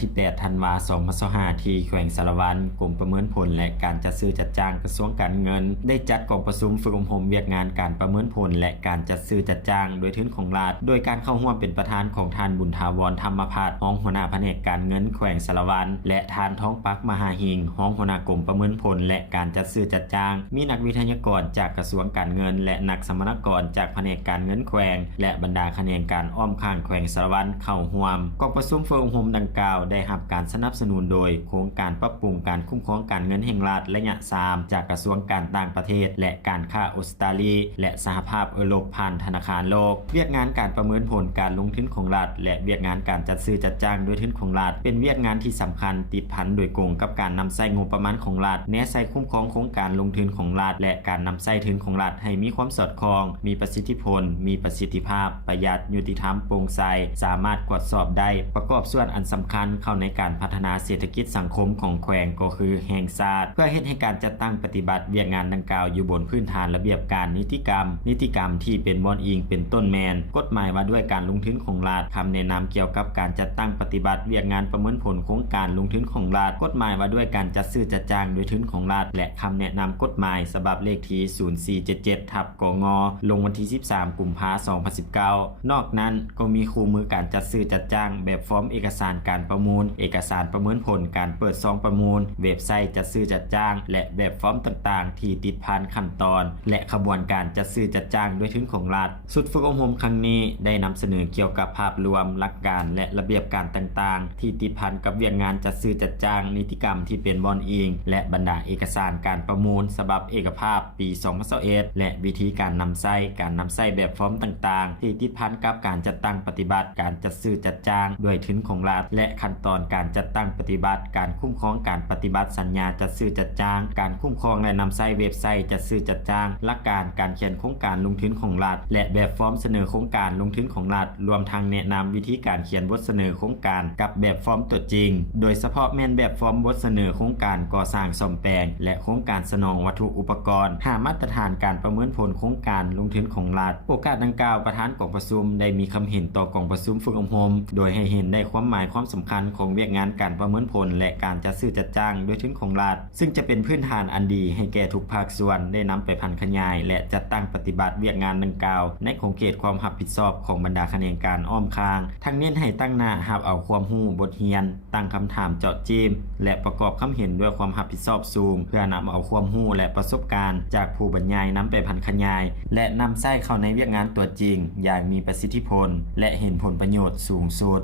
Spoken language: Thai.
ที่ 8 ธันวาคม 2025 ที่แขวงสารวันกรมประเมินผลและการจัดซื้อจัดจ้างกระทรวงการเงินได้จัดกองประชุมฝึกอบรมเวียกงานการประเมินผลและการจัดซื้อจัดจ้างโดยทุนของรัฐโดยการเข้าร่วมเป็นประธานของท่านบุญถาวรธรรมภัทรรองหัวหน้าแผนกการเงินแขวงสารวันและท่านท้องปักมหาหิงรองหัวหน้ากรมประเมินผลและการจัดซื้อจัดจ้างมีนักวิทยากรจากกระทรวงการเงินและนักสมนกรจากแผนกการเงินแขวงและบรรดาแผนกการอ้อมข้างแขวงสารวันเข้าร่วมกองประชุมฝึกอบรมดังกล่าวได้รับการสนับสนุนโดยโครงการปรับปรุงการคุ้มครองการเงินแห่งรัฐระยะ3จากกระทรวงการต่างประเทศและการค้าออสเตรเลียและสหภาพยุโรปผ่านธนาคารโลกเวียกงานการประเมินผลการลงทุนของรัฐและเวียกงานการจัดซื้อจัดจ้างด้วยทุนของรัฐเป็นเวียกงานที่สำคัญติดพันโดยกงกับการนำใช้งบประมาณของรัฐแนใช้คุ้มครองโครงการลงทุนของรัฐและการนำใช้ทุนของรัฐให้มีความสอดคล้องมีประสิทธิผลมีประสิทธิภาพประหยัดยุติธรรมโปร่งใสสามารถตรวจสอบได้ประกอบส่วนอันสำคัญเข้าในการพัฒนาเศรษฐกิจสังคมของแขวงก็คือแห่งชาติเพื่อเฮ็ดให้การจัดตั้งปฏิบัติเวียกงานดังกล่าวอยู่บนพื้นฐานระเบียบการนิติกรรมที่เป็นบอนอิงเป็นต้นแมนกฎหมายว่าด้วยการลงทุนของรัฐคำแนะนำเกี่ยวกับการจัดตั้งปฏิบัติเวียกงานประเมินผลโครงการลงทุนของรัฐกฎหมายว่าด้วยการจัดซื้อจัดจ้างโดยทุนของรัฐและคำแนะนำกฎหมายฉบับเลขที่0477/กงลงวันที่13กุมภาพันธ์2019นอกนั้นก็มีคู่มือการจัดซื้อจัดจ้างแบบฟอร์มเอกสารการประมูลเอกสารประเมินผลการเปิดซองประมูลเว็บไซต์จัดซื้อจัดจ้างและแบบฟอร์มต่างๆที่ติดพันขั้นตอนและขบวนการจัดซื้อจัดจ้างด้วยทุนของรัฐสุดฝึกอบรมครั้งนี้ได้นำเสนอเกี่ยวกับภาพรวมหลักการและระเบียบการต่างๆที่ติดพันกับเวียกงานจัดซื้อจัดจ้างนิติกรรมที่เป็นบอนอิงและบรรดาเอกสารการประมูลฉบับเอกภาพปี2021และวิธีการนำใช้แบบฟอร์มต่างๆที่ติดพันกับการจัดตั้งปฏิบัติการจัดซื้อจัดจ้างด้วยทุนของรัฐและขั้นตอนการจัดตั้งปฏิบัติการคุ้มครองการปฏิบัติสัญญาจัดซื้อจัดจ้างการคุ้มครองและนำใช้เว็บไซต์จัดซื้อจัดจ้างหลักการเขียนโครงการลงทุนของรัฐและแบบฟอร์มเสนอโครงการลงทุนของรัฐรวมทั้งแนะนำวิธีการเขียนบทเสนอโครงการกับแบบฟอร์มตัวจริงโดยเฉพาะแม่นแบบฟอร์มบทเสนอโครงการก่อสร้างซ่อมแปลงและโครงการสนองวัตถุอุปกรณ์หามาตรฐานการประเมินผลโครงการลงทุนของรัฐโอกาสดังกล่าวประธานกองประชุมได้มีคำเห็นต่อกองประชุมฝึกอบรมโดยให้เห็นได้ความหมายความสำคัญของเวียกงานการประเมินผลและการจัดซื้อจัดจ้างด้วยทุนของรัฐซึ่งจะเป็นพื้นฐานอันดีให้แก่ทุกภาคส่วนได้นำไปพัฒนาและจัดตั้งปฏิบัติเวียกงานดังกล่าวในขอบเขตความรับผิดชอบของบรรดาแผนกการอ้อมค้างทั้งเน้นให้ตั้งหน้ารับเอาความรู้บทเรียนตั้งคำถามเจาะจิ้มและประกอบคำเห็นด้วยความรับผิดชอบสูงเพื่อนำเอาความรู้และประสบการณ์จากผู้บรรยายนำไปพัฒนาและนำใช้เข้าในเวียกงานตัวจริงอย่างมีประสิทธิผลและเห็นผลประโยชน์สูงสุด